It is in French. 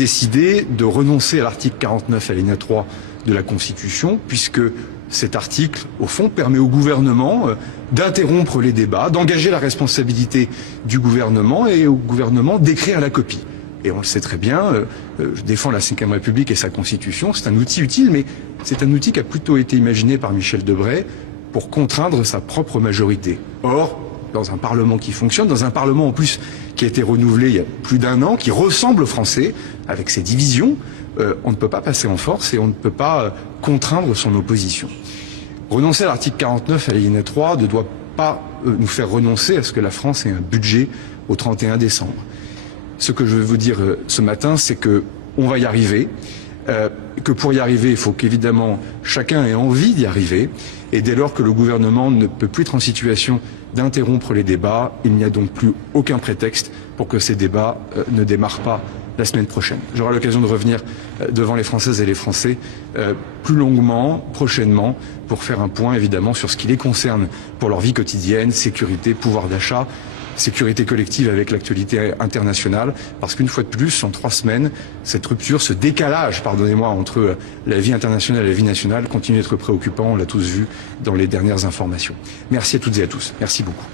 décidé de renoncer à l'article 49 alinéa 3 de la Constitution, puisque cet article, au fond, permet au gouvernement d'interrompre les débats, d'engager la responsabilité du gouvernement et au gouvernement d'écrire la copie. Et on le sait très bien, je défends la Ve République et sa Constitution, c'est un outil utile, mais c'est un outil qui a plutôt été imaginé par Michel Debré pour contraindre sa propre majorité. Or, dans un Parlement qui fonctionne, dans un Parlement en plus qui a été renouvelé il y a plus d'1 an, qui ressemble aux Français, avec ses divisions, on ne peut pas passer en force et on ne peut pas contraindre son opposition. Renoncer à l'article 49 à l'alinéa 3 ne doit pas nous faire renoncer à ce que la France ait un budget au 31 décembre. Ce que je veux vous dire ce matin, c'est que on va y arriver, que pour y arriver, il faut qu'évidemment chacun ait envie d'y arriver, et dès lors que le gouvernement ne peut plus être en situation d'interrompre les débats, il n'y a donc plus aucun prétexte pour que ces débats ne démarrent pas la semaine prochaine. J'aurai l'occasion de revenir devant les Françaises et les Français plus longuement, prochainement, pour faire un point évidemment sur ce qui les concerne pour leur vie quotidienne, sécurité, pouvoir d'achat, sécurité collective avec l'actualité internationale, parce qu'une fois de plus, en 3 semaines, cette rupture, ce décalage, pardonnez-moi, entre la vie internationale et la vie nationale continue d'être préoccupant, on l'a tous vu dans les dernières informations. Merci à toutes et à tous. Merci beaucoup.